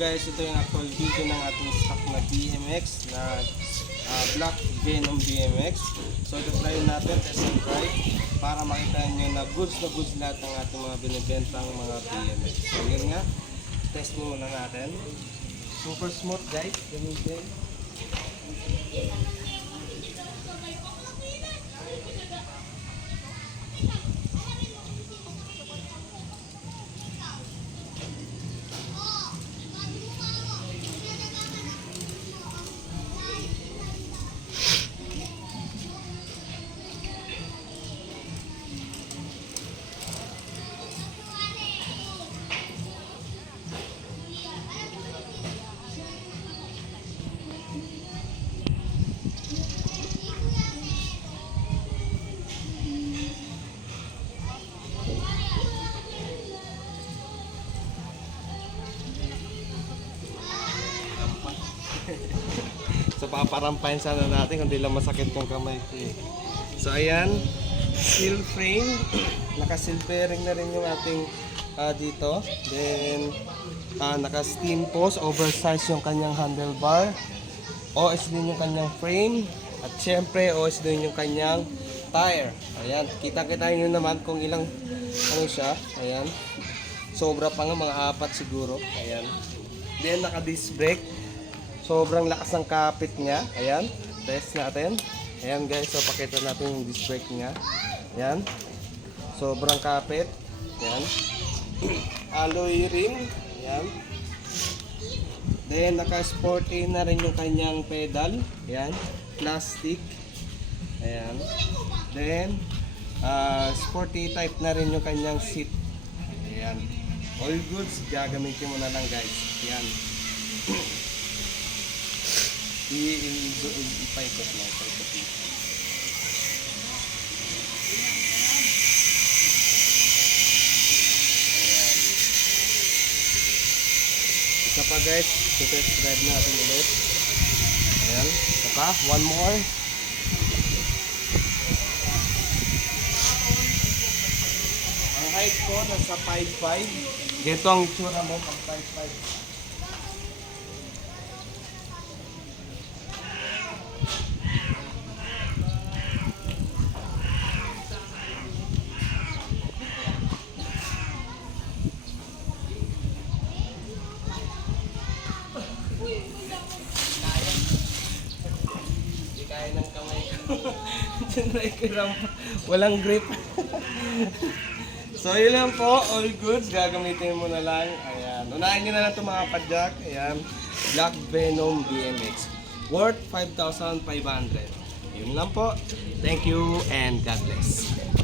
guys, ito yung actual video ng ating stock na BMX na Black Venom BMX. So ito try natin, test and try para makita nyo na goods lahat ng ating mga binibentang mga BMX. So yun nga, test muna natin. Super smooth guys, gamitin. So paparampahin sana natin kung di lang masakit yung kamay ko eh. So ayan, steel frame, naka-steel bearing na rin yung ating dito. Then naka-steam post, oversize yung kanyang handlebar. OS din yung kanyang frame. At syempre OS din yung kanyang tire. Ayan, kita-kita nyo naman kung ilang ano siya. Ayan, sobra pa nga, mga 4 siguro. Ayan, then naka-disc brake. Sobrang lakas ng kapit niya. Ayan, test natin. Ayan guys, so pakita natin yung disc brake niya. Ayan, sobrang kapit. Ayan, alloy rim. Ayan, then naka-sporty na rin yung kanyang pedal. Ayan, plastic. Ayan, then sporty type na rin yung kanyang seat. Ayan, all goods, gagamitin mo na lang guys. Ayan. Ipaikot mo. Ayan. Isa pa guys, test drive natin ulit. Ayan, isa pa, one more. Ang height ko nasa 5'5". Ganito ang itsura mo pag 5'5". Kaya ng kamay ko. Walang grip. So yun lang po, all goods, gagamitin mo na lang. Ayan, unahin nyo na lang itong mga padjak. Ayan, Black Venom BMX, worth 5,500. Yun lang po. Thank you and God bless.